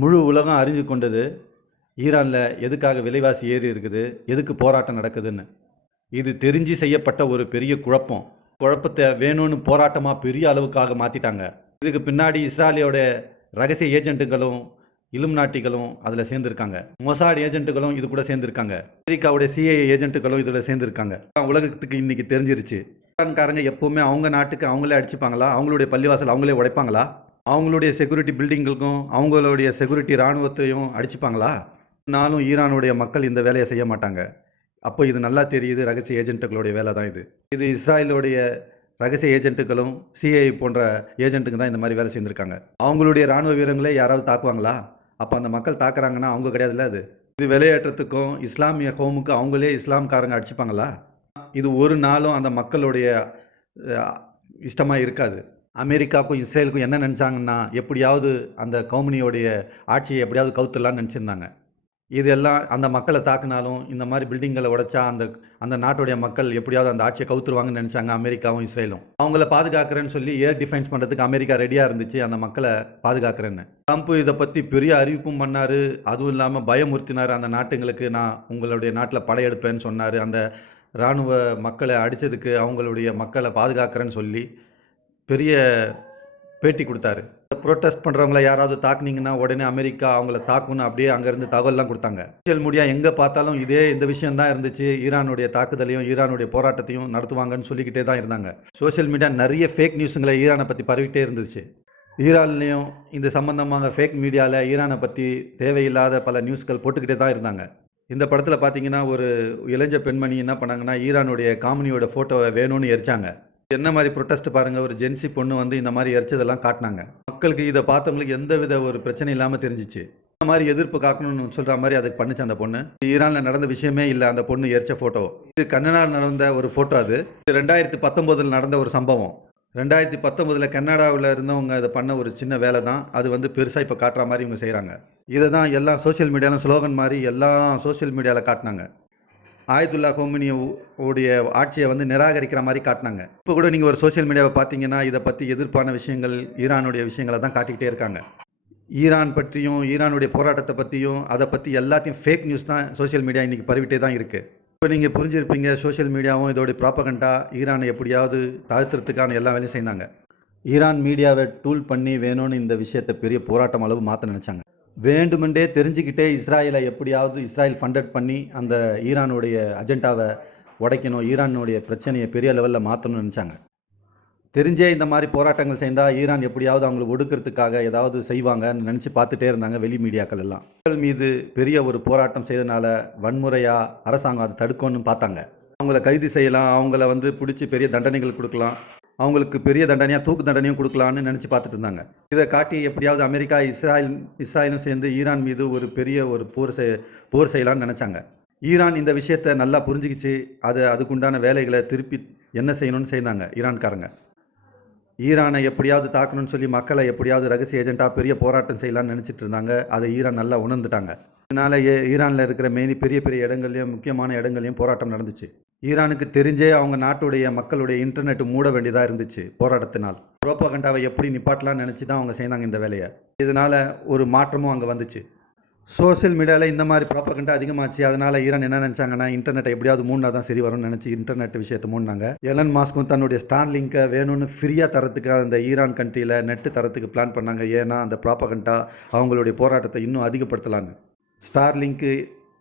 முழு உலகம் அறிஞ்சு கொண்டது ஈரானில் எதுக்காக விலைவாசி ஏறி இருக்குது எதுக்கு போராட்டம் நடக்குதுன்னு. இது தெரிஞ்சு செய்யப்பட்ட ஒரு பெரிய குழப்பம். குழப்பத்தை வேணும்னு போராட்டமாக பெரிய அளவுக்காக மாற்றிட்டாங்க இதுக்கு பின்னாடி இஸ்ராலியோட ரகசிய ஏஜென்ட்டுகளும் இலும் நாட்டிகளும் அதில் சேர்ந்துருக்காங்க. மொசாட் ஏஜென்ட்டுகளும் இது கூட சேர்ந்துருக்காங்க. அமெரிக்காவுடைய சிஏ ஏஜென்ட்டுகளும் இதில் சேர்ந்துருக்காங்க. உலகத்துக்கு இன்னைக்கு தெரிஞ்சிருச்சு. ஈரான்காரங்க எப்போவுமே அவங்க நாட்டுக்கு அவங்களே அடிச்சுப்பாங்களா? அவங்களுடைய பள்ளிவாசல் அவங்களே உடைப்பாங்களா? அவங்களுடைய செக்யூரிட்டி பில்டிங்களுக்கும் அவங்களுடைய செக்யூரிட்டி இராணுவத்தையும் அடிச்சுப்பாங்களா? நாளும் ஈரானுடைய மக்கள் இந்த வேலையை செய்ய மாட்டாங்க. அப்போ இது நல்லா தெரியுது ரகசிய ஏஜென்ட்டுகளுடைய வேலை தான் இது. இது இஸ்ராயலுடைய ரகசிய ஏஜென்ட்டுகளும் சிஐ போன்ற ஏஜென்ட்டுங்க தான் இந்த மாதிரி வேலை செஞ்சுருக்காங்க அவங்களுடைய ராணுவ வீரங்களே யாராவது தாக்குவாங்களா? அப்போ அந்த மக்கள் தாக்குறாங்கன்னா அவங்க கிடையாதுல்ல அது? இது விலையேற்றத்துக்கும் இஸ்லாமிய ஹோமுக்கு அவங்களே இஸ்லாம்காரங்க அடிச்சுப்பாங்களா? இது ஒரு நாளும் அந்த மக்களுடைய இஷ்டமாக இருக்காது. அமெரிக்காவுக்கும் இஸ்ரேலுக்கும் என்ன நினச்சாங்கன்னா எப்படியாவது அந்த கவுமனியோடைய ஆட்சியை எப்படியாவது கவுத்துடலான்னு நினச்சிருந்தாங்க. இதெல்லாம் அந்த மக்களை தாக்குனாலும் இந்த மாதிரி பில்டிங்களை உடைச்சா அந்த அந்த நாட்டுடைய மக்கள் எப்படியாவது அந்த ஆட்சியை கவுத்துருவாங்கன்னு நினச்சாங்க அமெரிக்காவும் இஸ்ரேலும். அவங்கள பாதுகாக்கிறேன்னு சொல்லி ஏர் டிஃபென்ஸ் பண்ணுறதுக்கு அமெரிக்கா ரெடியாக இருந்துச்சு அந்த மக்களை பாதுகாக்கிறேன்னு. ட்ரம்ப் இதை பற்றி பெரிய அறிவிப்பும் பண்ணார். அதுவும் இல்லாமல் பயமுறுத்தினார் அந்த நாட்டுங்களுக்கு. நான் உங்களுடைய நாட்டில் படையெடுப்பேன்னு சொன்னார். அந்த இராணுவ மக்களை அடித்ததுக்கு அவங்களுடைய மக்களை பாதுகாக்கிறேன்னு சொல்லி பெரிய பேட்டி கொடுத்தாரு. ப்ரொட்டஸ்ட் பண்ணுறவங்கள யாராவது தாக்குனீங்கன்னா உடனே அமெரிக்கா அவங்கள தாக்கணும் அப்படியே அங்கேருந்து தகவல்லாம் கொடுத்தாங்க. சோஷியல் மீடியா எங்கே பார்த்தாலும் இதே இந்த விஷயம் தான் இருந்துச்சு. ஈரானுடைய தாக்குதலையும் ஈரானுடைய போராட்டத்தையும் நடத்துவாங்கன்னு சொல்லிக்கிட்டே தான் இருந்தாங்க. சோஷியல் மீடியா நிறைய ஃபேக் நியூஸுங்களை ஈரானை பற்றி பரவிட்டே இருந்துச்சு. ஈரான்லேயும் இந்த சம்மந்தமாக ஃபேக் மீடியாவில் ஈரானை பற்றி தேவையில்லாத பல நியூஸ்கள் போட்டுக்கிட்டே தான் இருந்தாங்க. இந்த படத்தில் பார்த்தீங்கன்னா ஒரு இளைஞ பெண்மணி என்ன பண்ணாங்கன்னா ஈரானுடைய காமினியோட ஃபோட்டோவை வேணும்னு எரிச்சாங்க. என்ன மாதிரி ப்ரொட்டஸ்ட் பாருங்க ஒரு ஜென்சி பொண்ணு வந்து இந்த மாதிரி எரிச்சதெல்லாம் காட்டினாங்க. மக்களுக்கு இதை பார்த்தவங்களுக்கு எந்த வித ஒரு பிரச்சனை இல்லாமல் தெரிஞ்சிச்சு. இந்த மாதிரி எதிர்ப்பு காக்கணும்னு சொல்கிற மாதிரி அதுக்கு பண்ணுச்சு அந்த பொண்ணு. ஈரானில் நடந்த விஷயமே இல்லை அந்த பொண்ணு எரிச்ச ஃபோட்டோ இது கன்னடாவில் நடந்த ஒரு ஃபோட்டோ அது. இது ரெண்டாயிரத்தி பத்தொம்போதில் நடந்த ஒரு சம்பவம். ரெண்டாயிரத்தி பத்தொம்போதில் கன்னடாவில் இருந்தவங்க இதை பண்ண ஒரு சின்ன வேலை தான். அது வந்து பெருசாக இப்போ காட்டுற மாதிரி இவங்க செய்கிறாங்க இதை தான் எல்லா சோஷியல் மீடியாவிலும் ஸ்லோகன் மாதிரி எல்லா சோஷியல் மீடியாவில் காட்டினாங்க. ஆயத்துல்லா ஹோமினி உடைய ஆட்சியை வந்து நிராகரிக்கிற மாதிரி காட்டினாங்க. இப்போ கூட நீங்கள் ஒரு சோஷியல் மீடியாவை பார்த்தீங்கன்னா இதை பற்றி எதிர்ப்பான விஷயங்கள் ஈரானுடைய விஷயங்களை தான் காட்டிக்கிட்டே இருக்காங்க. ஈரான் பற்றியும் ஈரானுடைய போராட்டத்தை பற்றியும் அதை பற்றி எல்லாத்தையும் ஃபேக் நியூஸ் தான் சோஷியல் மீடியா இன்றைக்கி பரவிட்டே தான் இருக்குது இப்போ நீங்கள் புரிஞ்சிருப்பீங்க சோஷியல் மீடியாவும் இதோடைய ப்ராப்பகண்டா ஈரானை எப்படியாவது தாழ்த்துறதுக்கான எல்லா வேலையும் செய்தாங்க. ஈரான் மீடியாவை டூல் பண்ணி வேணும்னு இந்த விஷயத்தை பெரிய போராட்டம் அளவு மாற்ற நினச்சாங்க. வேண்டுமென்றே தெரிஞ்சுக்கிட்டே இஸ்ராயலை எப்படியாவது இஸ்ராயல் ஃபண்டட் பண்ணி அந்த ஈரானுடைய அஜெண்டாவை உடைக்கணும் ஈரானுடைய பிரச்சனையை பெரிய லெவலில் மாற்றணும்னு நினச்சாங்க. தெரிஞ்சே இந்த மாதிரி போராட்டங்கள் செய்தால் ஈரான் எப்படியாவது அவங்களை ஒடுக்கிறதுக்காக ஏதாவது செய்வாங்கன்னு நினச்சி பார்த்துட்டே இருந்தாங்க வெளி மீடியாக்கள் எல்லாம். மக்கள் மீது பெரிய ஒரு போராட்டம் செய்தனால வன்முறையாக அரசாங்கம் அதை தடுக்கணும்னு பார்த்தாங்க. அவங்கள கைது செய்யலாம் அவங்கள வந்து பிடிச்சி பெரிய தண்டனைகள் கொடுக்கலாம். அவங்களுக்கு பெரிய தண்டனையாக தூக்கு தண்டனையும் கொடுக்கலான்னு நினச்சி பார்த்துட்டு இருந்தாங்க. இதை காட்டி எப்படியாவது அமெரிக்கா இஸ்ராயல் இஸ்ராயலும் சேர்ந்து ஈரான் மீது ஒரு பெரிய ஒரு போர் செய் போர் செய்யலாம்னு நினச்சாங்க. ஈரான் இந்த விஷயத்தை நல்லா புரிஞ்சுக்கிச்சு. அது அதுக்குண்டான வேலைகளை திருப்பி என்ன செய்யணும்னு செய்தாங்க ஈரான்காரங்க. ஈரானை எப்படியாவது தாக்கணும்னு சொல்லி மக்களை எப்படியாவது ரகசிய ஏஜென்ட்டாக பெரிய போராட்டம் செய்யலாம்னு நினச்சிட்டு இருந்தாங்க. அதை ஈரான் நல்லா உணர்ந்துட்டாங்க. இதனால் ஏ ஈரானில் இருக்கிற மெயின் பெரிய பெரிய இடங்கள்லையும் முக்கியமான இடங்கள்லையும் போராட்டம் நடந்துச்சு. ஈரானுக்கு தெரிஞ்சே அவங்க நாட்டுடைய மக்களுடைய இன்டர்நெட் மூட வேண்டியதாக இருந்துச்சு போராட்டத்தினால். புரோபகண்டாவை எப்படி நிப்பாட்டலாம்னு நினச்சி தான் அவங்க செய்தாங்க இந்த வேலையை. இதனால் ஒரு மாற்றமும் அங்கே வந்துச்சு. சோஷியல் மீடியாவில் இந்த மாதிரி ப்ராப்பகண்டா அதிகமாச்சு. அதனால் ஈரான் என்ன நினச்சாங்கன்னா இன்டர்நெட்டை எப்படியாவது மூணா தான் சரி வரும்னு நினச்சி இன்டர்நெட் விஷயத்தை மூணாங்க எலன் மாஸ்க்கும் தன்னுடைய ஸ்டான் லிங்கை வேணும்னு ஃப்ரீயாக தரத்துக்கு அந்த ஈரான் கண்ட்ரியில் நெட்டு தரத்துக்கு பிளான் பண்ணாங்க. ஏன்னா அந்த ப்ராப்பகண்டா அவங்களுடைய போராட்டத்தை இன்னும் அதிகப்படுத்தலான்னு. ஸ்டார் லிங்க்கு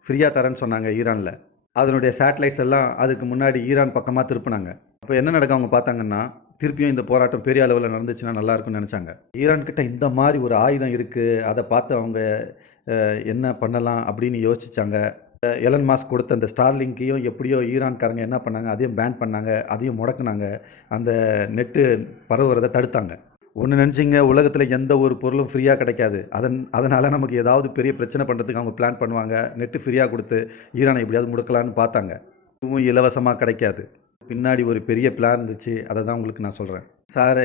ஃப்ரீயாக தரேன்னு சொன்னாங்க ஈரானில். அதனுடைய சேட்டலைட்ஸ் எல்லாம் அதுக்கு முன்னாடி ஈரான் பக்கமாக திருப்பினாங்க. அப்போ என்ன நடக்கும்? அவங்க பார்த்தாங்கன்னா திருப்பியும் இந்த போராட்டம் பெரிய அளவில் நடந்துச்சுன்னா நல்லா இருக்கும்னு நினச்சாங்க. ஈரான் கிட்ட இந்த மாதிரி ஒரு ஆயுதம் இருக்குது அதை பார்த்து அவங்க என்ன பண்ணலாம் அப்படின்னு யோசிச்சாங்க. எலன் மாஸ்க் கொடுத்த அந்த ஸ்டார்லிங்கையும் எப்படியோ ஈரான்காரங்க என்ன பண்ணாங்க? அதையும் பேன் பண்ணாங்க. அதையும் முடக்குனாங்க. அந்த நெட்டு பரவுறதை தடுத்தாங்க. ஒன்று நினச்சிங்க உலகத்தில் எந்த ஒரு பொருளும் ஃப்ரீயாக கிடைக்காது. அதன் அதனால் நமக்கு ஏதாவது பெரிய பிரச்சனை பண்ணுறதுக்கு அவங்க பிளான் பண்ணுவாங்க. நெட்டு ஃப்ரீயாக கொடுத்து ஈரானை எப்படியாவது முடுக்கலான்னு பார்த்தாங்க. இதுவும் இலவசமாக கிடைக்காது. பின்னாடி ஒரு பெரிய பிளான் இருந்துச்சு. அதை தான் உங்களுக்கு நான் சொல்கிறேன் சார்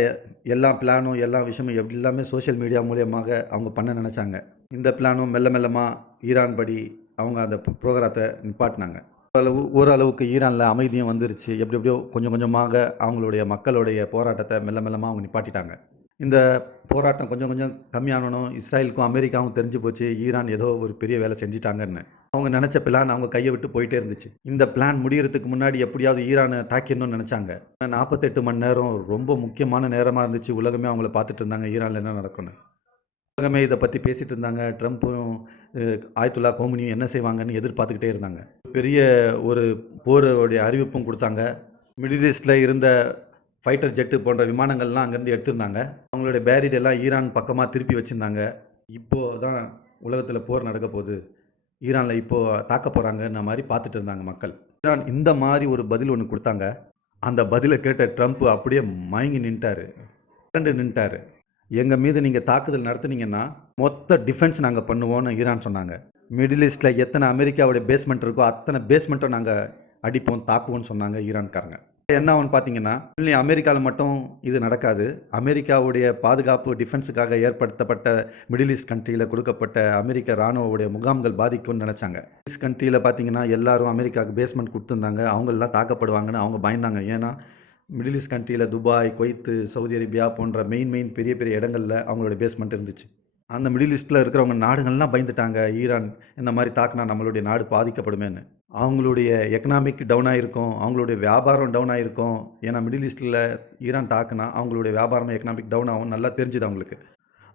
எல்லா பிளானும் எல்லா விஷயமும் எல்லாமே சோஷியல் மீடியா மூலியமாக அவங்க பண்ண நினச்சாங்க. இந்த பிளானும் மெல்ல மெல்லமாக ஈரான் படி அவங்க அந்த ப்ரோக்ராத்தை நிப்பாட்டினாங்க. ஓரளவு ஓரளவுக்கு ஈரானில் அமைதியும் வந்துருச்சு. எப்படி எப்படியோ கொஞ்சம் கொஞ்சமாக அவங்களுடைய மக்களுடைய போராட்டத்தை மெல்ல மெல்லமாக அவங்க நிப்பாட்டிட்டாங்க. இந்த போராட்டம் கொஞ்சம் கொஞ்சம் கம்மியானனும் இஸ்ரேலுக்கும் அமெரிக்காவும் தெரிஞ்சு போச்சு ஈரான் ஏதோ ஒரு பெரிய வேலை செஞ்சிட்டாங்கன்னு. அவங்க நினச்ச பிளான் அவங்க கையை விட்டு போயிட்டே இருந்துச்சு. இந்த பிளான் முடியறதுக்கு முன்னாடி எப்படியாவது ஈரானை தாக்கிடணும்னு நினச்சாங்க. நாற்பத்தெட்டு மணி நேரம் ரொம்ப முக்கியமான நேரமாக இருந்துச்சு. உலகமே அவங்கள பார்த்துட்டு இருந்தாங்க ஈரானில் என்ன நடக்கும்னு. உலகமே இதை பற்றி பேசிகிட்டு இருந்தாங்க. ட்ரம்ப்பும் ஆயத்துல்லா கோமினியும் என்ன செய்வாங்கன்னு எதிர்பார்த்துக்கிட்டே இருந்தாங்க. பெரிய ஒரு போருடைய அறிவிப்பும் கொடுத்தாங்க. மிடில் ஈஸ்டில் இருந்த ஃபைட்டர் ஜெட்டு போன்ற விமானங்கள்லாம் அங்கேருந்து எடுத்திருந்தாங்க. அவங்களுடைய பேரிட் எல்லாம் ஈரான் பக்கமாக திருப்பி வச்சுருந்தாங்க. இப்போ தான் உலகத்தில் போர் நடக்க போகுது. ஈரானில் இப்போது தாக்க போகிறாங்கன்ன மாதிரி பார்த்துட்டு இருந்தாங்க மக்கள். ஈரான் இந்த மாதிரி ஒரு பதில் ஒன்று கொடுத்தாங்க. அந்த பதிலை கேட்ட ட்ரம்ப் அப்படியே மயங்கி நின்ட்டார். ரெண்டு நின்ட்டாரு. எங்கள் மீது நீங்கள் தாக்குதல் நடத்துனீங்கன்னா மொத்த டிஃபென்ஸ் நாங்கள் பண்ணுவோம்னு ஈரான் சொன்னாங்க. மிடில் ஈஸ்ட்டில் எத்தனை அமெரிக்காவுடைய பேஸ்மெண்ட் இருக்கோ அத்தனை பேஸ்மெண்ட்டை நாங்கள் அடிப்போம் தாக்குவோம்னு சொன்னாங்க ஈரான்காரங்க. என்ன ஆகும் பார்த்தீங்கன்னா only அமெரிக்காவில் மட்டும் இது நடக்காது. அமெரிக்காவுடைய பாதுகாப்பு டிஃபென்ஸுக்காக ஏற்படுத்தப்பட்ட மிடில் ஈஸ்ட் கண்ட்ரியில் கொடுக்கப்பட்ட அமெரிக்க ராணுவவுடைய முகாம்கள் பாதிக்கும்னு நினச்சாங்க. ஈஸ்ட் கண்ட்ரியில் பார்த்தீங்கன்னா எல்லாரும் அமெரிக்காவுக்கு பேஸ்மெண்ட் கொடுத்துருந்தாங்க. அவங்கெல்லாம் தாக்கப்படுவாங்கன்னு அவங்க பயந்தாங்க. ஏன்னா மிடில் ஈஸ்ட் கண்ட்ரியில் துபாய் குவைத்து சவுதி அரேபியா போன்ற மெயின் மெயின் பெரிய பெரிய இடங்களில் அவங்களோட பேஸ்மெண்ட் இருந்துச்சு. அந்த மிடில் ஈஸ்ட்டில் இருக்கிறவங்க நாடுகள்லாம் பயந்துட்டாங்க. ஈரான் இந்த மாதிரி தாக்குனா நம்மளுடைய நாடு பாதிக்கப்படுமேன்னு. அவங்களுடைய எக்கனாமிக் டவுன் ஆகிருக்கும் அவங்களுடைய வியாபாரம் டவுன் ஆகிருக்கும் ஏன்னா மிடில் ஈஸ்ட்டில் ஈரான் தாக்குனா அவங்களுடைய வியாபாரம் எக்கனாமிக் டவுன் ஆகும். நல்லா தெரிஞ்சுது அவங்களுக்கு.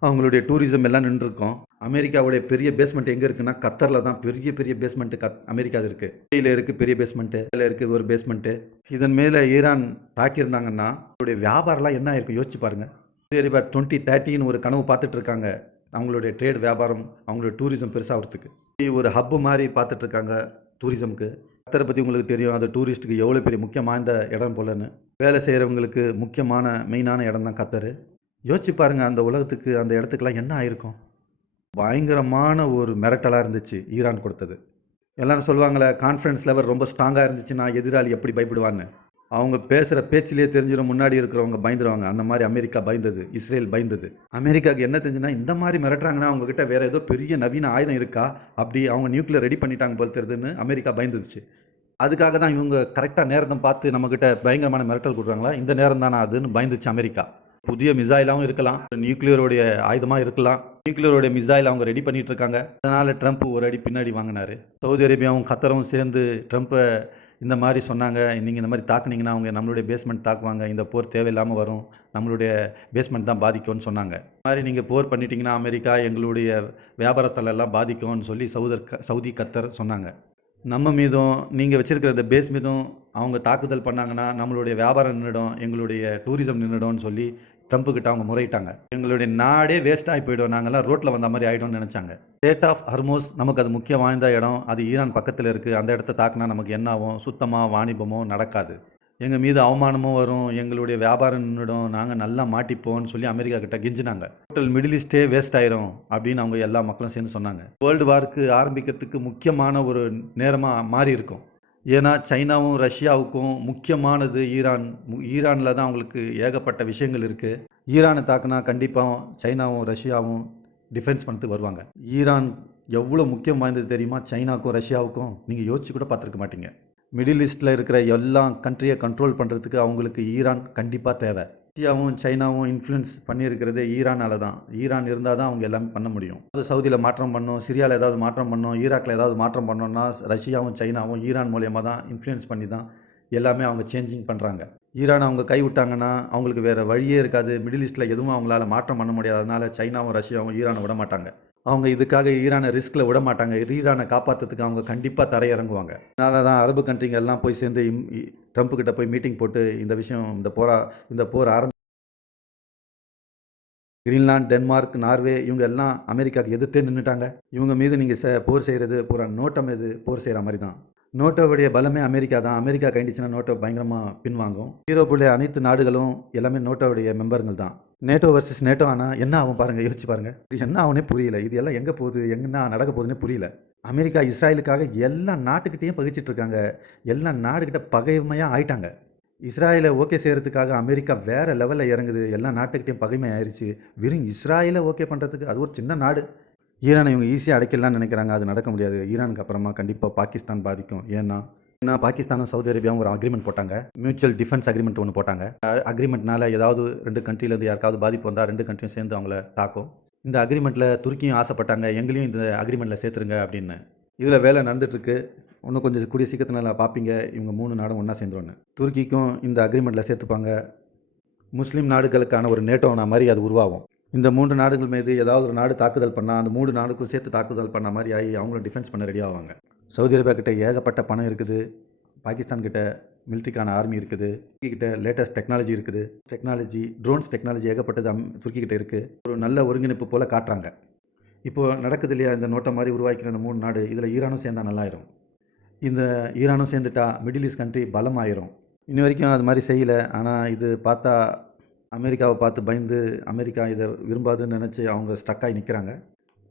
அவங்களுடைய டூரிசம் எல்லாம் நின்றுருக்கும். அமெரிக்காவுடைய பெரிய பேஸ்மெண்ட் எங்கே இருக்குன்னா கத்தரில் தான். பெரிய பெரிய பேஸ்மெண்ட்டு கத் அமெரிக்காவில் இருக்குது இதில் இருக்குது பெரிய பேஸ்மெண்ட்டு இதில் இருக்குது ஒரு பேஸ்மெண்ட்டு இதன் மேலே ஈரான் தாக்கியிருந்தாங்கன்னா அவங்களுடைய வியாபாரம்லாம் என்ன ஆயிருக்கும்? யோசிச்சு பாருங்கள் சரி இப்போ டுவெண்ட்டி தேர்ட்டின்னு ஒரு கனவு பார்த்துட்டு இருக்காங்க அவங்களுடைய ட்ரேட் வியாபாரம் அவங்களுடைய டூரிசம் பெருசாகிறதுக்கு ஒரு ஹப்பு மாதிரி பார்த்துட்ருக்காங்க டூரிசம்க்கு கத்தரை பற்றி உங்களுக்கு தெரியும். அது டூரிஸ்ட்டுக்கு எவ்வளோ பெரிய முக்கியமான இந்த இடம் போலன்னு. வேலை செய்கிறவங்களுக்கு முக்கியமான மெயினான இடம் தான் கத்தர். யோசிச்சு பாருங்கள் அந்த உலகத்துக்கு அந்த இடத்துக்கெல்லாம் என்ன ஆயிருக்கும்? பயங்கரமான ஒரு மிரட்டலாக இருந்துச்சு ஈரான் கொடுத்தது. எல்லாரும் சொல்லுவாங்களே கான்ஃபிடன்ஸ் லெவல் ரொம்ப ஸ்ட்ராங்காக இருந்துச்சுன்னா எதிராளி எப்படி பயப்படுவான்னு? அவங்க பேசுகிற பேச்சிலே தெரிஞ்சிடும் முன்னாடி இருக்கிறவங்க பயந்துருவாங்க. அந்த மாதிரி அமெரிக்கா பயந்தது இஸ்ரேல் பயந்தது. அமெரிக்காவுக்கு என்ன தெரிஞ்சுன்னா இந்த மாதிரி மிரட்டுறாங்கன்னா அவங்கக்கிட்ட வேறு ஏதோ பெரிய நவீன ஆயுதம் இருக்கா? அப்படி அவங்க நியூக்ளியர் ரெடி பண்ணிட்டாங்க போல் தெரியுதுன்னு அமெரிக்கா பயந்துச்சு அதுக்காக தான் இவங்க கரெக்டாக நேரத்தை பார்த்து நம்மக்கிட்ட பயங்கரமான மிரட்டல் கொடுக்குறாங்களா? இந்த நேரம் தானே அதுன்னு பயந்துச்சு அமெரிக்கா. புதிய மிசைலாகவும் இருக்கலாம் நியூக்ளியருடைய ஆயுதமாக இருக்கலாம். நியூக்ளியருடைய மிசைல் அவங்க ரெடி பண்ணிட்டு இருக்காங்க. அதனால் ட்ரம்ப் ஒரு அடி பின்னாடி வாங்கினாரு. சவுதி அரேபியாவும் கத்தரும் சேர்ந்து ட்ரம்ப்பை இந்த மாதிரி சொன்னாங்க. நீங்கள் இந்த மாதிரி தாக்குனீங்கன்னா அவங்க நம்மளுடைய பேஸ்மெண்ட் தாக்குவாங்க. இந்த போர் தேவையில்லாமல் வரும். நம்மளுடைய பேஸ்மெண்ட் தான் பாதிக்கும்னு சொன்னாங்க. இந்த மாதிரி நீங்கள் போர் பண்ணிட்டீங்கன்னா அமெரிக்கா எங்களுடைய வியாபாரஸ்தலம் எல்லாம் பாதிக்கும்னு சொல்லி சவுதர் சவுதி கத்தர் சொன்னாங்க. நம்ம மீதும் நீங்கள் வச்சுருக்கிற இந்த பேஸ் மீதும் அவங்க தாக்குதல் பண்ணாங்கன்னா நம்மளுடைய வியாபாரம் நின்றுடும். எங்களுடைய டூரிசம் நின்றுடும்னு சொல்லி ட்ரம்ப்புக்கிட்ட அவங்க முறையிட்டாங்க. எங்களுடைய நாடே வேஸ்ட் ஆகி போயிடும். நாங்கள்லாம் ரோட்டில் வந்த மாதிரி ஆகிடும்னு நினச்சாங்க. ஸ்டேட் ஆஃப் ஹர்மோஸ் நமக்கு அது முக்கிய வாய்ந்த இடம். அது ஈரான் பக்கத்தில் இருக்குது அந்த இடத்த தாக்குனா நமக்கு என்ன ஆகும்? சுத்தமாக வாணிபமோ நடக்காது. எங்கள் மீது அவமானமும் வரும். எங்களுடைய வியாபாரம் நின்றுடும் நாங்கள் நல்லா மாட்டிப்போம்னு சொல்லி அமெரிக்கா கிட்ட கெஞ்சினாங்க. டோட்டல் மிடில் ஈஸ்டே வேஸ்ட் ஆயிரும் அப்படின்னு அவங்க எல்லா மக்களும் சேர்ந்து சொன்னாங்க. வேர்ல்டு வார்க்கு ஆரம்பிக்கிறதுக்கு முக்கியமான ஒரு நேரமாக மாறி இருக்கும் ஏன்னா சைனாவும் ரஷ்யாவுக்கும் முக்கியமானது ஈரான். ஈரானில் தான் அவங்களுக்கு ஏகப்பட்ட விஷயங்கள் இருக்குது ஈரானை தாக்குனா கண்டிப்பாக சைனாவும் ரஷ்யாவும் டிஃபென்ஸ் பண்ணிட்டு வருவாங்க. ஈரான் எவ்வளோ முக்கியம் வாய்ந்தது தெரியுமா? சைனாக்கும் ரஷ்யாவுக்கும் நீங்கள் யோசிச்சு கூட பார்த்துருக்க மாட்டீங்க. மிடில் ஈஸ்டில் இருக்கிற எல்லா கண்ட்ரியை கண்ட்ரோல் பண்ணுறதுக்கு அவங்களுக்கு ஈரான் கண்டிப்பாக தேவை. ரஷ்யாவும் சைனாவும் இன்ஃப்ளூயன்ஸ் பண்ணியிருக்கிறது ஈரானால தான். ஈரான் இருந்தால் தான் அவங்க எல்லாமே பண்ண முடியும். அது சவுதியில் மாற்றம் பண்ணும் சிரியாவில் ஏதாவது மாற்றம் பண்ணும் ஈராக்கில் ஏதாவது மாற்றம் பண்ணோம்னா ரஷ்யாவும் சைனாவும் ஈரான் மூலியமாக தான் இன்ஃப்ளூயன்ஸ் பண்ணி தான் எல்லாமே அவங்க சேஞ்சிங் பண்ணுறாங்க ஈரான் அவங்க கை விட்டாங்கன்னா அவங்களுக்கு வேறு வழியே இருக்காது. மிடில் ஈஸ்ட்டில் எதுவும் அவங்களால மாற்றம் பண்ண முடியாததுனால சைனாவும் ரஷ்யாவும் ஈரானை விட மாட்டாங்க. அவங்க இதுக்காக ஈரானை ரிஸ்கில் விட மாட்டாங்க ஈரானை காப்பாற்றுறதுக்கு அவங்க கண்டிப்பாக தரையிறங்குவாங்க. அதனால தான் அரபு கண்ட்ரிங்கெல்லாம் போய் சேர்ந்து ட்ரம்ப் கிட்ட போய் மீட்டிங் போட்டு இந்த விஷயம் இந்த போரா இந்த போர் ஆரம்பி கிரீன்லாந்து டென்மார்க் நார்வே இவங்க எல்லாம் அமெரிக்காவுக்கு எதிர்த்தே நின்றுட்டாங்க இவங்க மீது நீங்கள் ச போர் செய்கிறது பூரா நோட்டம் இது போர் செய்கிற மாதிரி தான். நோட்டோவுடைய பலமே அமெரிக்கா தான். அமெரிக்கா கைண்டிச்சுன்னா நோட்டோ பயங்கரமாக பின்வாங்கும். யூரோப்புடைய அனைத்து நாடுகளும் எல்லாமே நோட்டோவுடைய மெம்பருங்கள் தான். நேட்டோ வர்சஸ் நேட்டோ ஆனால் என்ன ஆகும் பாருங்கள் யோசிச்சு பாருங்கள் இது என்ன ஆகுனே புரியல. இது எல்லாம் எங்கே போகுது என்ன நடக்க போகுதுன்னே புரியல. அமெரிக்கா இஸ்ராயலுக்காக எல்லா நாட்டுக்கிட்டேயும் பகிச்சிட்டு இருக்காங்க. எல்லா நாடுகிட்ட பகைமையாக ஆயிட்டாங்க. இஸ்ராயலை ஓகே செய்கிறதுக்காக அமெரிக்கா வேறு லெவலில் இறங்குது. எல்லா நாட்டுக்கிட்டையும் பகைமை ஆயிடுச்சு வெறும் இஸ்ராயலை ஓகே பண்ணுறதுக்கு அது ஒரு சின்ன நாடு. ஈரானை இவங்க ஈஸியாக அடைக்கலாம்னு நினைக்கிறாங்க. அது நடக்க முடியாது. ஈரானுக்கு அப்புறமா கண்டிப்பாக பாகிஸ்தான் பாதிக்கும். ஏன்னா ஏன்னா பாகிஸ்தானும் சவுதி அரேபியாவும் ஒரு அக்ரிமெண்ட் போட்டாங்க. மியூச்சுவல் டிஃபென்ஸ் அக்ரிமெண்ட் ஒன்று போட்டாங்க. அக்ரிமெண்ட்னால ஏதாவது ரெண்டு கண்ட்ரிலேருந்து யாருக்காவது பாதிப்பு வந்தால் ரெண்டு கண்ட்ரியும் சேர்ந்து அவங்கள தாக்கும். இந்த அக்ரிமெண்ட்டில் துருக்கியும் ஆசைப்பட்டாங்க எங்களையும் இந்த அக்ரிமெண்ட்டில் சேர்த்துருங்க அப்படின்னு. இதில் வேலை நடந்துட்டுருக்கு. இன்னும் கொஞ்சம் கூடிய சீக்கிரத்தினால பார்ப்பீங்க இவங்க மூணு நாடும் ஒன்றா சேர்ந்துருன்னு துருக்கிக்கும் இந்த அக்ரிமெண்ட்டில் சேர்த்துப்பாங்க. முஸ்லீம் நாடுகளுக்கான ஒரு நேட்டோனா மாதிரி அது உருவாகும். இந்த மூன்று நாடுகள் மீது ஏதாவது ஒரு நாடு தாக்குதல் பண்ணால் அந்த மூணு நாடுக்கும் சேர்த்து தாக்குதல் பண்ண மாதிரி ஆகி அவங்களும் டிஃபென்ஸ் பண்ண ரெடி ஆவாங்க. சவுதி அரேபியா கிட்ட ஏகப்பட்ட பணம் இருக்குது. பாகிஸ்தான் கிட்ட மிலிட்ரிக்கான ஆர்மி இருக்குது. துருக்கி கிட்ட லேட்டஸ்ட் டெக்னாலஜி இருக்குது. டெக்னாலஜி ட்ரோன்ஸ் டெக்னாலஜி ஏகப்பட்டது அம் துருக்கி கிட்ட இருக்குது ஒரு நல்ல ஒருங்கிணைப்பு போல் காட்டுறாங்க. இப்போது நடக்குது இல்லையா இந்த நோட்டை மாதிரி உருவாக்கிற இந்த மூணு நாடு இதில் ஈரானும் சேர்ந்தா நல்லாயிரும். இந்த ஈரானும் சேர்ந்துட்டா மிடில் ஈஸ்ட் கண்ட்ரி பலமாயிரும். இன்ன வரைக்கும் அது மாதிரி செய்யலை. ஆனால் இது பார்த்தா அமெரிக்காவை பார்த்து பயந்து அமெரிக்கா இதை விரும்பாதுன்னு நினச்சி அவங்க ஸ்டக்காகி நிற்கிறாங்க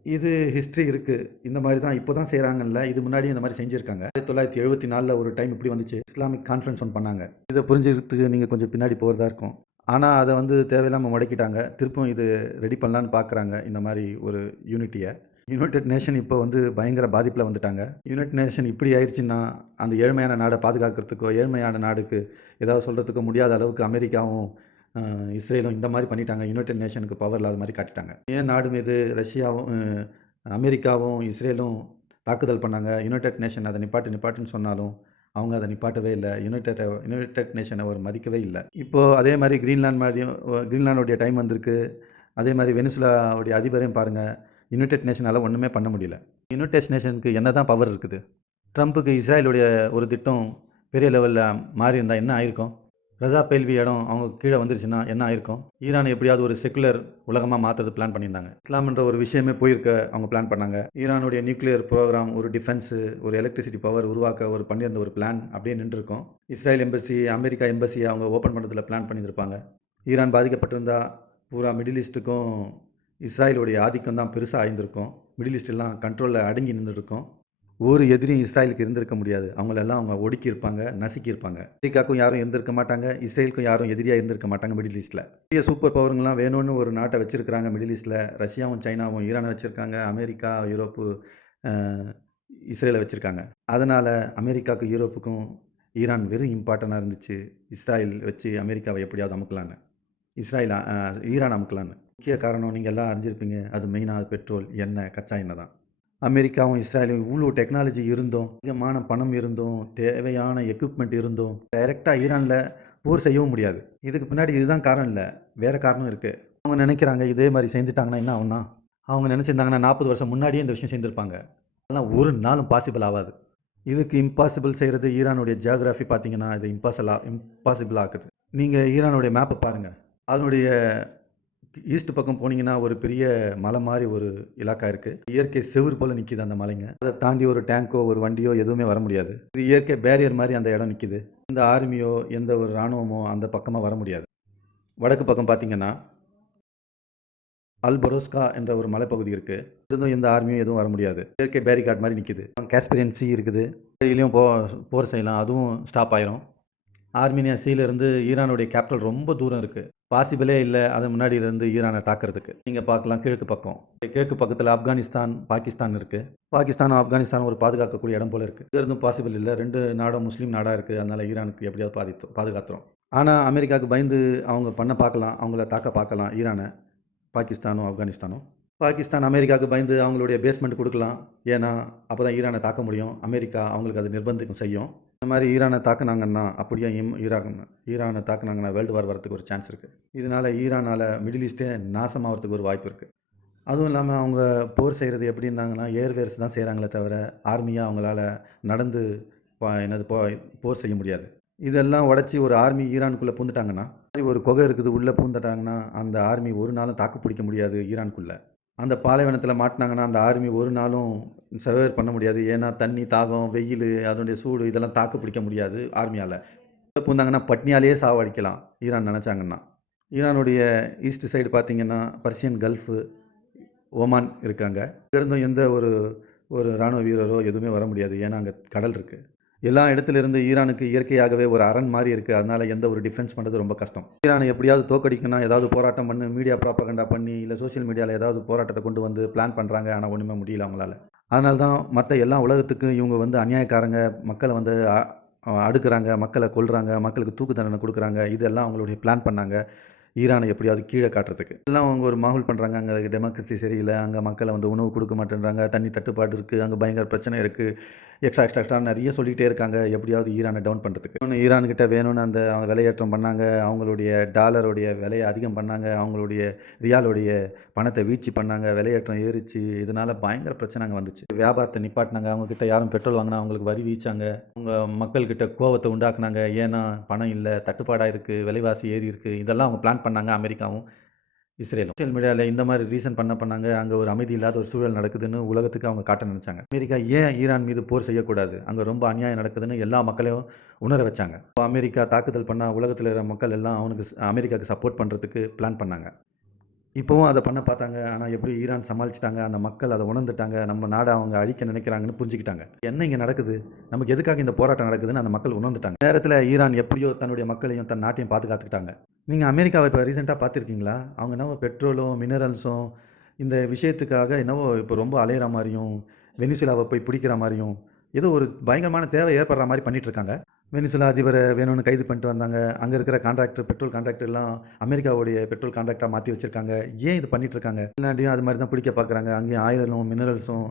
இது ஹிஸ்ட்ரி இருக்குது இந்த மாதிரி தான் இப்போ தான் செய்கிறாங்கல்ல இது முன்னாடி இந்த மாதிரி செஞ்சுருக்காங்க. ஆயிரத்தி தொள்ளாயிரத்தி எழுபத்தி நாலில் ஒரு டைம் இப்படி வந்துச்சு. இஸ்லாமிக் கான்ஃபரன்ஸ் ஒன்று பண்ணாங்க. இதை புரிஞ்சுக்கிறதுக்கு நீங்கள் கொஞ்சம் பின்னாடி போகிறதா இருக்கும். ஆனால் அதை வந்து தேவையில்லாமல் முடக்கிட்டாங்க. திருப்பும் இது ரெடி பண்ணலான்னு பார்க்குறாங்க இந்த மாதிரி ஒரு யூனிட்டியை யுனைடெட் நேஷன் இப்போ வந்து பயங்கர பாதிப்பில் வந்துட்டாங்க. யுனைடெட் நேஷன் இப்படி ஆயிடுச்சுன்னா அந்த ஏழ்மையான நாடை பாதுகாக்கிறதுக்கோ ஏழ்மையான நாடுக்கு ஏதாவது சொல்கிறதுக்கோ முடியாத அளவுக்கு அமெரிக்காவும் இஸ்ரேலும் இந்த மாதிரி பண்ணிட்டாங்க. யுனைடெட் நேஷனுக்கு பவர் இல்லாத மாதிரி காட்டிட்டாங்க. ஏன் நாடு மீது ரஷ்யாவும் அமெரிக்காவும் இஸ்ரேலும் தாக்குதல் பண்ணாங்க? யுனைடெட் நேஷன் அதை நிப்பாட்டு நிப்பாட்டுன்னு சொன்னாலும் அவங்க அதை நிப்பாட்டவே இல்லை. யுனைடெட் யுனைடெட் நேஷனை அவர் மதிக்கவே இல்லை. இப்போது அதே மாதிரி கிரீன்லாந்து மாதிரியும் கிரீன்லாண்டோடைய டைம் வந்திருக்கு. அதே மாதிரி வெனிசுலாவுடைய அதிபரையும் பாருங்கள் யுனைடெட் நேஷனால் ஒன்றுமே பண்ண முடியல. யுனைடெட் நேஷனுக்கு என்ன தான் பவர் இருக்குது? ட்ரம்ப்புக்கு இஸ்ராயலுடைய ஒரு திட்டம் பெரிய லெவலில் மாறி இருந்தால் என்ன ஆயிருக்கும்? ரஜா பேல்வி இடம் அவங்க கீழே வந்துருச்சுன்னா என்ன ஆயிருக்கும்? ஈரான் எப்படியாவது ஒரு செக்குலர் உலகமாக மாற்றுறது பிளான் பண்ணியிருந்தாங்க. இஸ்லாம்ன்ற ஒரு விஷயமே போயிருக்க அவங்க பிளான் பண்ணாங்க. ஈரானுடைய நியூக்ளியர் ப்ரோக்ராம் ஒரு டிஃபென்ஸு ஒரு எலக்ட்ரிசிட்டி பவர் உருவாக்க ஒரு பண்ணியிருந்த ஒரு பிளான் அப்படியே நின்றுருக்கும். இஸ்ரேல் எம்பசி அமெரிக்கா எம்பசியை அவங்க ஓப்பன் பண்ணுறதுல பிளான் பண்ணியிருப்பாங்க ஈரான் பாதிக்கப்பட்டிருந்தா பூரா மிடில் ஈஸ்ட்டுக்கும் இஸ்ராயலுடைய ஆதிக்கம் தான் பெருசாக ஆயிருந்திருக்கும் மிடில் ஈஸ்ட் எல்லாம் கண்ட்ரோலில் அடங்கி நின்றுருக்கும். ஒரு எதிரியும் இஸ்ரேலுக்கு இருந்திருக்க முடியாது. அவங்களெல்லாம் அவங்க ஒடுக்கியிருப்பாங்க நசுக்கியிருப்பாங்க. அமெரிக்காக்கும் யாரும் இருந்திருக்க மாட்டாங்க இஸ்ரேலுக்கும் யாரும் எதிரியாக இருந்திருக்க மாட்டாங்க மிடில் ஈஸ்ட்டில் பெரிய சூப்பர் பவருங்கெல்லாம் வேணும்னு ஒரு நாட்டை வச்சுருக்காங்க மிடில் ஈஸ்ட்டில் ரஷ்யாவும் சைனாவும் ஈரானை வச்சுருக்காங்க அமெரிக்கா யூரோப்பு இஸ்ரேலை வச்சுருக்காங்க. அதனால் அமெரிக்காவுக்கும் யூரோப்புக்கும் ஈரான் வெறும் இம்பார்ட்டண்ட்டாக இருந்துச்சு. இஸ்ராயல் வச்சு அமெரிக்காவை எப்படியாவது அமுக்கலான்னு இஸ்ராயல் ஈரான் அமுக்கலான்னு முக்கிய காரணம் நீங்கள் எல்லாம் அறிஞ்சிருப்பீங்க. அது மெயினாக பெட்ரோல் எண்ணெய் கச்சா எண்ணெய் தான். அமெரிக்காவும் இஸ்ரேலும் இவ்வளோ டெக்னாலஜி இருந்தும் அதிகமான பணம் இருந்தும் தேவையான எக்யூப்மெண்ட் இருந்தும் டைரெக்டாக ஈரானில் போர் செய்யவும் முடியாது. இதுக்கு பின்னாடி இதுதான் காரணம் இல்லை. வேறு காரணம் இருக்குது அவங்க நினைக்கிறாங்க இதே மாதிரி செஞ்சுட்டாங்கன்னா என்ன ஆகும்னா அவங்க நினச்சிருந்தாங்கன்னா நாற்பது வருஷம் முன்னாடியே இந்த விஷயம் செஞ்சுருப்பாங்க. அதெல்லாம் ஒரு நாளும் பாசிபிள் ஆகாது. இதுக்கு இம்பாசிபிள் செய்கிறது ஈரானுடைய ஜியாகிராஃபி பார்த்தீங்கன்னா இது இம்பாசிபிளா இம்பாசிபிள் ஆகுது நீங்கள் ஈரானுடைய மேப்பை பாருங்கள் அதனுடைய ஈஸ்ட் பக்கம் போனீங்கன்னா ஒரு பெரிய மலை மாதிரி ஒரு இலாக்கா இருக்குது இயற்கை செவுரு போல் நிற்கிது அந்த மலைங்க. அதை தாண்டி ஒரு டேங்கோ ஒரு வண்டியோ எதுவுமே வர முடியாது. இது இயற்கை பேரியர் மாதிரி அந்த இடம் நிற்கிது இந்த ஆர்மியோ எந்த ஒரு இராணுவமோ அந்த பக்கமாக வர முடியாது. வடக்கு பக்கம் பார்த்தீங்கன்னா அல்பரோஸ்கா என்ற ஒரு மலைப்பகுதி இருக்குது இருந்தும் எந்த ஆர்மியும் எதுவும் வர முடியாது. இயற்கை பேரிகார்ட் மாதிரி நிற்கிது காஸ்பிரியன்சி இருக்குது. வழியிலையும் போ போர் செய்யலாம். அதுவும் ஸ்டாப் ஆயிரும். ஆர்மீனியா சீலேருந்து ஈரானுடைய கேபிட்டல் ரொம்ப தூரம் இருக்குது பாசிபிளே இல்லை அது முன்னாடி இருந்து ஈரானை தாக்குறதுக்கு. நீங்கள் பார்க்கலாம் கிழக்கு பக்கம். கிழக்கு பக்கத்தில் ஆப்கானிஸ்தான் பாகிஸ்தான் இருக்குது பாகிஸ்தானும் ஆப்கானிஸ்தானும் ஒரு பாதுகாக்கக்கூடிய இடம் போல இருக்குது இருந்தும் பாசிபிள் இல்லை. ரெண்டு நாடும் முஸ்லீம் நாடாக இருக்குது அதனால் ஈரானுக்கு எப்படியாவது பாதித்து பாதுகாத்துறோம் ஆனால் அமெரிக்காவுக்கு பயந்து அவங்க பண்ண பார்க்கலாம். அவங்கள தாக்க பார்க்கலாம். ஈரானை பாகிஸ்தானும் ஆப்கானிஸ்தானும். பாகிஸ்தான் அமெரிக்காவுக்கு பயந்து அவங்களுடைய பேஸ்மெண்ட் கொடுக்கலாம். ஏன்னா அப்போ தான் ஈரானை தாக்க முடியும். அமெரிக்கா அவங்களுக்கு அது நிர்பந்திக்கும் செய்யும். இந்த மாதிரி ஈரானை தாக்குனாங்கன்னா அப்படியே இம் ஈரான் ஈரானை தாக்குனாங்கன்னா வேர்ல்டு வார் வரத்துக்கு ஒரு சான்ஸ் இருக்குது இதனால் ஈரானால் மிடில் ஈஸ்டே நாசமாகிறதுக்கு ஒரு வாய்ப்பு இருக்குது அதுவும் இல்லாமல் அவங்க போர் செய்கிறது எப்படின்னாங்கன்னா ஏர்வேர்ஸ் தான் செய்கிறாங்களே தவிர ஆர்மியாக அவங்களால நடந்து என்னது போ போர் செய்ய முடியாது. இதெல்லாம் உடச்சி ஒரு ஆர்மி ஈரானுக்குள்ளே பூந்துட்டாங்கன்னா மாதிரி ஒரு குகை இருக்குது உள்ளே பூந்துட்டாங்கன்னா அந்த ஆர்மி ஒரு நாளும் தாக்கு பிடிக்க முடியாது ஈரானுக்குள்ளே. அந்த பாலைவனத்தில் மாட்டினாங்கன்னா அந்த ஆர்மி ஒரு நாளும் சர்வைவர் பண்ண முடியாது. ஏன்னா தண்ணி தாகம் வெயில் அதனுடைய சூடு இதெல்லாம் தாக்கு பிடிக்க முடியாது ஆர்மியால். பூந்தாங்கன்னா பட்னியாலேயே சாவடிக்கலாம் ஈரான் நினச்சாங்கன்னா. ஈரானுடைய ஈஸ்ட் சைடு பார்த்தீங்கன்னா பர்சியன் கல்ஃபு ஓமான் இருக்காங்க. இருந்தும் எந்த ஒரு ஒரு இராணுவ வீரரோ எதுவுமே வர முடியாது. ஏன்னா அங்கே கடல் இருக்குது எல்லா இடத்துலேருந்து ஈரானுக்கு இயற்கையாகவே ஒரு அரண் மாதிரி இருக்குது அதனால் எந்த ஒரு டிஃபென்ஸ் பண்ணுறது ரொம்ப கஷ்டம். ஈரானை எப்படியாவது தோக்கடிக்கணும் ஏதாவது போராட்டம் பண்ணி மீடியா ப்ராப்பகண்டா பண்ணி இல்லை சோஷியல் மீடியாவில் ஏதாவது போராட்டத்தை கொண்டு வந்து பிளான் பண்ணுறாங்க ஆனால் ஒன்றுமே முடியல அவங்களால. அதனால தான் மற்ற எல்லா உலகத்துக்கும் இவங்க வந்து அநியாயக்காரங்க மக்களை வந்து அடுக்கிறாங்க அடுக்குறாங்க மக்களை கொள்கிறாங்க மக்களுக்கு தூக்கு தண்டனை கொடுக்குறாங்க. இதெல்லாம் அவங்களுடைய பிளான் பண்ணாங்க. ஈரானை எப்படியாவது கீழே காட்டுறதுக்கு. எல்லாம் அவங்க ஒரு மாகுல் பண்ணுறாங்க அங்கே டெமோக்ரஸி சரியில்லை. அங்கே மக்களை வந்து உணவு கொடுக்க மாட்டேன்றாங்க. தண்ணி தட்டுப்பாடு இருக்குது அங்கே பயங்கர பிரச்சனை இருக்குது எக்ஸ்ட்ரா எக்ஸ்ட்ரா எக்ஸ்ட்ரா நிறைய சொல்லிகிட்டே இருக்காங்க. எப்படியாவது ஈரானை டவுன் பண்ணுறதுக்கு இன்னும் ஈரான்கிட்ட வேணும்னு அந்த அவங்க விலையேற்றம் பண்ணாங்க. அவங்களுடைய டாலருடைய விலையை அதிகம் பண்ணாங்க. அவங்களுடைய ரியாலுடைய பணத்தை வீழ்ச்சி பண்ணாங்க. விலையேற்றம் ஏறிச்சு. இதனால் பயங்கர பிரச்சனை அங்கே வந்துச்சு. வியாபாரத்தை நிப்பாட்டினாங்க. அவங்கக்கிட்ட யாரும் பெட்ரோல் வாங்கினா அவங்களுக்கு வரி வீச்சாங்க. அவங்க மக்கள்கிட்ட கோவத்தை உண்டாக்குனாங்க. ஏன்னா பணம் இல்லை. தட்டுப்பாடாக இருக்குது விலைவாசி ஏறி இருக்குது இதெல்லாம் அவங்க பிளான் பண்ணாங்க அமெரிக்காவும் இஸ்ரேலும். சோஷியல் மீடியாவில் இந்த மாதிரி ரீசன் பண்ண பண்ணாங்க அங்கே ஒரு அமைதி இல்லாத ஒரு சூழல் நடக்குதுன்னு உலகத்துக்கு அவங்க காட்ட நினச்சாங்க. அமெரிக்கா ஏன் ஈரான் மீது போர் செய்யக்கூடாது? அங்கே ரொம்ப அநியாயம் நடக்குதுன்னு எல்லா மக்களையும் உணர வச்சாங்க. இப்போ அமெரிக்கா தாக்குதல் பண்ணால் உலகத்தில் இருக்கிற மக்கள் எல்லாம் அவனுக்கு அமெரிக்காவுக்கு சப்போர்ட் பண்ணுறதுக்கு பிளான் பண்ணாங்க. இப்போவும் அதை பண்ண பார்த்தாங்க. ஆனால் எப்படி ஈரான் சமாளிச்சிட்டாங்க. அந்த மக்கள் அதை உணர்ந்துட்டாங்க. நம்ம நாடை அவங்க அழிக்க நினைக்கிறாங்கன்னு புரிஞ்சுக்கிட்டாங்க. என்ன இங்கே நடக்குது? நமக்கு எதுக்காக இந்த போராட்டம் நடக்குதுன்னு அந்த மக்கள் உணர்ந்துட்டாங்க. நேரத்தில் ஈரான் எப்படியோ தன்னுடைய மக்களையும் தன் நாட்டையும் பாதுகாத்துக்கிட்டாங்க. நீங்கள் அமெரிக்காவை இப்போ ரீசெண்டாக பார்த்துருக்கீங்களா? அவங்க என்னவோ பெட்ரோலும் மினரல்ஸும் இந்த விஷயத்துக்காக என்னவோ இப்போ ரொம்ப அலையிற மாதிரியும் வெனிசுலாவை போய் பிடிக்கிற மாதிரியும் ஏதோ ஒரு பயங்கரமான தேவை ஏற்படுற மாதிரி பண்ணிகிட்ருக்காங்க வெனிசுலா அதிபரை வேணும்னு கைது பண்ணிட்டு வந்தாங்க. அங்கே இருக்கிற கான்ட்ராக்டர் பெட்ரோல் கான்ட்ராக்டர்லாம் அமெரிக்காவுடைய பெட்ரோல் கான்ட்ராக்டாக மாற்றி வச்சிருக்காங்க. ஏன் இது பண்ணிகிட்ருக்காங்க இருக்காங்க இல்லாட்டியும் அது மாதிரி தான் பிடிக்க பார்க்குறாங்க. அங்கேயும் ஆயிலும் மினரல்ஸும்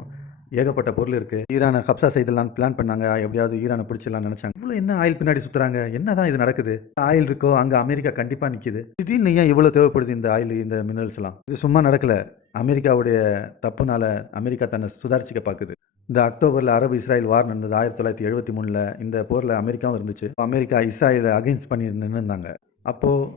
ஏகப்பட்ட பொருள் இருக்குது ஈரானை கப்சா செய்தலாம் பிளான் பண்ணாங்க. எப்படியாவது ஈரானை பிடிச்சிடலாம் நினச்சாங்க. இவ்வளோ என்ன ஆயில் பின்னாடி சுற்றுறாங்க என்ன தான் இது நடக்குது? ஆயில் இருக்கோ அங்கே அமெரிக்கா கண்டிப்பாக நிற்கிது திடீர்னு ஏன் இவ்வளோ தேவைப்படுது இந்த ஆயில் இந்த மினரல்ஸ்லாம் இது சும்மா நடக்கல. அமெரிக்காவுடைய தப்புனால அமெரிக்கா தன்னை சுதாரிச்சிக்க பார்க்குது இந்த அக்டோபரில் அரபு இஸ்ராயல் வார் நடந்தது ஆயிரத்தி தொள்ளாயிரத்தி எழுபத்தி மூணில். இந்த போரில் அமெரிக்காவும் இருந்துச்சு. அமெரிக்கா இஸ்ராயலை அகெயின்ஸ்ட் பண்ணி நின்றுருந்தாங்க அப்போது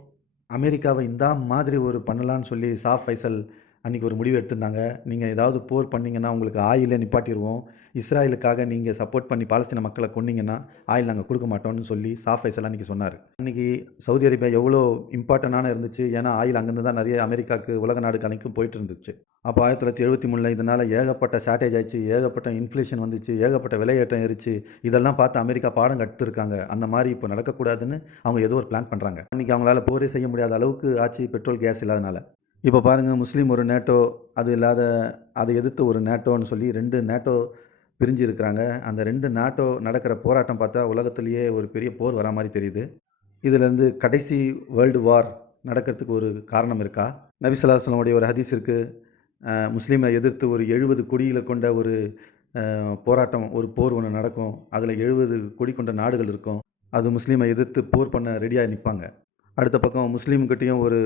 அமெரிக்காவை இந்த மாதிரி ஒரு பண்ணலான்னு சொல்லி சாஃப் ஃபைசல் அன்றைக்கி ஒரு முடிவு எடுத்திருந்தாங்க. நீங்கள் ஏதாவது போர் பண்ணிங்கன்னா உங்களுக்கு ஆயிலே நிப்பாட்டிடுவோம் இஸ்ராயலுக்காக நீங்கள் சப்போர்ட் பண்ணி பாலஸ்தீன மக்களை கொன்னீங்கன்னா ஆயில் நாங்கள் கொடுக்க மாட்டோம்னு சொல்லி சாஃப் ஃபைசல் அன்றைக்கி சொன்னார். அன்றைக்கி சவுதி அரேபியா எவ்வளோ இம்பார்ட்டண்டான இருந்துச்சு. ஏன்னா ஆயில் அங்கேருந்து தான் நிறைய அமெரிக்காவுக்கு உலக நாடு அன்றைக்கும் போயிட்டு இருந்துச்சு. அப்போ ஆயிரத்தி தொள்ளாயிரத்தி எழுபத்தி மூணில் இதனால் ஏகப்பட்ட ஷார்ட்டேஜ் ஆயிடுச்சு. ஏகப்பட்ட இன்ஃப்ளேஷன் வந்துச்சு. ஏகப்பட்ட விலையேற்றம் ஏறிச்சு. இதெல்லாம் பார்த்து அமெரிக்கா பாடம் கற்றுருக்காங்க. அந்த மாதிரி இப்போ நடக்கக்கூடாதுன்னு அவங்க ஏதோ ஒரு பிளான் பண்ணுறாங்க அன்றைக்கி அவங்களால போரே செய்ய முடியாத அளவுக்கு ஆச்சு. பெட்ரோல் கேஸ் இல்லாதனால. இப்போ பாருங்கள் முஸ்லீம் ஒரு நேட்டோ அது இல்லாத அதை எதிர்த்து ஒரு நேட்டோன்னு சொல்லி ரெண்டு நேட்டோ பிரிஞ்சு இருக்கிறாங்க அந்த ரெண்டு நாட்டோ நடக்கிற போராட்டம் பார்த்தா உலகத்துலேயே ஒரு பெரிய போர் வரா மாதிரி தெரியுது. இதிலேருந்து கடைசி வேர்ல்டு வார் நடக்கிறதுக்கு ஒரு காரணம் இருக்கா? நபிசல்லாஸ்லமுடைய ஒரு ஹதீஸ் இருக்குது முஸ்லீமை எதிர்த்து ஒரு எழுபது கொடியில் கொண்ட ஒரு போராட்டம் ஒரு போர் ஒன்று நடக்கும். அதில் எழுபது கொடி கொண்ட நாடுகள் இருக்கும். அது முஸ்லீமை எதிர்த்து போர் பண்ண ரெடியாக நிற்பாங்க அடுத்த பக்கம் முஸ்லீம்கிட்டையும் ஒரு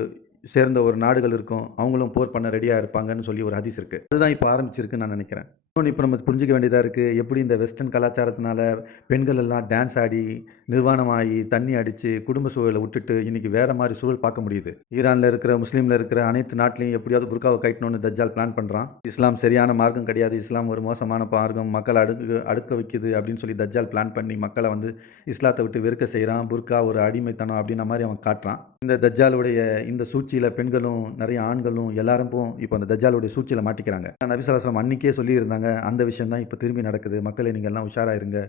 சேர்ந்த ஒரு நாடுகள் இருக்கும். அவங்களும் போர் பண்ண ரெடியாக இருப்பாங்கன்னு சொல்லி ஒரு ஹதீஸ் இருக்குது அதுதான் இப்போ ஆரம்பிச்சிருக்குன்னு நான் நினைக்கிறேன். இன்னொன்று இப்போ நம்ம புரிஞ்சிக்க வேண்டியதாக இருக்குது எப்படி இந்த வெஸ்டர்ன் கலாச்சாரத்தினால பெண்கள் எல்லாம் டான்ஸ் ஆடி நிர்வாணமாகி தண்ணி அடித்து குடும்ப சூழலை விட்டுட்டு இன்றைக்கி வேறு மாதிரி சூழல் பார்க்க முடியுது. ஈரானில் இருக்கிற முஸ்லீமில் இருக்கிற அனைத்து நாட்டிலையும் எப்படியாவது புர்காவை கைட்டணும்னு தஜ்ஜால் பிளான் பண்ணுறான் இஸ்லாம் சரியான மார்க்கம் கிடையாது. இஸ்லாம் ஒரு மோசமான மார்க்கம். மக்களை அடுக்கு அடுக்க வைக்குது அப்படின்னு சொல்லி தஜ்ஜால் பிளான் பண்ணி மக்களை வந்து இஸ்லாத்தை விட்டு வெறுக்க செய்கிறான் புர்கா ஒரு அடிமைத்தனம் அப்படின்ன மாதிரி அவன் காட்டுறான். இந்த தஜ்ஜாலுடைய இந்த சூழ்ச்சியில் பெண்களும் நிறைய ஆண்களும் எல்லாரும் இப்போ அந்த தஜ்ஜாலுடைய சூழ்ச்சியில் மாட்டிக்கிறாங்க. நபிசலாசலம் அன்றைக்கே சொல்லியிருந்தாங்க அந்த விஷயம் தான் இப்போ திரும்பி நடக்குது. மக்களை நீங்கள் எல்லாம் உஷாராயிருங்க.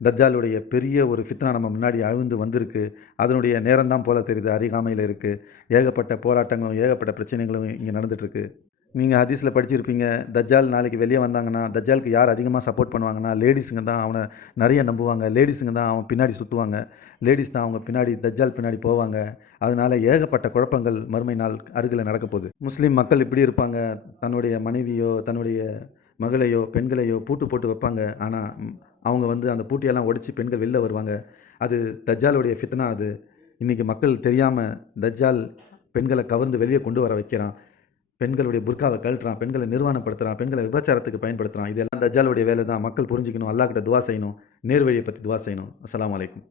தஜ்ஜாலுடைய பெரிய ஒரு ஃபித்னா நம்ம முன்னாடி அழுந்து வந்திருக்கு. அதனுடைய நேரம்தான் போல தெரியுது. அருகாமையில் இருக்குது ஏகப்பட்ட போராட்டங்களும் ஏகப்பட்ட பிரச்சனைகளும் இங்கே நடந்துகிட்ருக்கு நீங்கள் ஹதீஸில் படிச்சிருப்பீங்க தஜால் நாளைக்கு வெளியே வந்தாங்கன்னா தஜ்ஜாலுக்கு யார் அதிகமாக சப்போர்ட் பண்ணுவாங்கன்னா லேடிஸுங்க தான் அவனை நிறைய நம்புவாங்க. லேடிஸுங்க தான் அவன் பின்னாடி சுற்றுவாங்க லேடிஸ் தான் அவங்க பின்னாடி தஜ்ஜால் பின்னாடி போவாங்க. அதனால் ஏகப்பட்ட குழப்பங்கள் மறுமை நாள் அருகில் நடக்க போகுது. முஸ்லீம் மக்கள் இப்படி இருப்பாங்க. தன்னுடைய மனைவியோ தன்னுடைய மகளையோ பெண்களையோ பூட்டு போட்டு வைப்பாங்க. ஆனால் அவங்க வந்து அந்த பூட்டியெல்லாம் உடச்சி பெண்கள் வெளில வருவாங்க. அது தஜ்ஜாலுடைய ஃபித்னா அது. இன்றைக்கி மக்கள் தெரியாமல் தஜ்ஜால் பெண்களை கவர்ந்து வெளியே கொண்டு வர வைக்கிறான். பெண்களுடைய புர்காவை கழட்டுறான் பெண்களை நிர்வாணப்படுத்துகிறான் பெண்களை விபச்சாரத்துக்கு பயன்படுத்துகிறான் இதெல்லாம் தஜாலுடைய வேலை தான் மக்கள் புரிஞ்சிக்கணும் அல்லாக்கிட்ட துவா செய்யணும் நேர்வழியை பற்றி துவா செய்யணும். அஸ்லாம் வலைக்கும்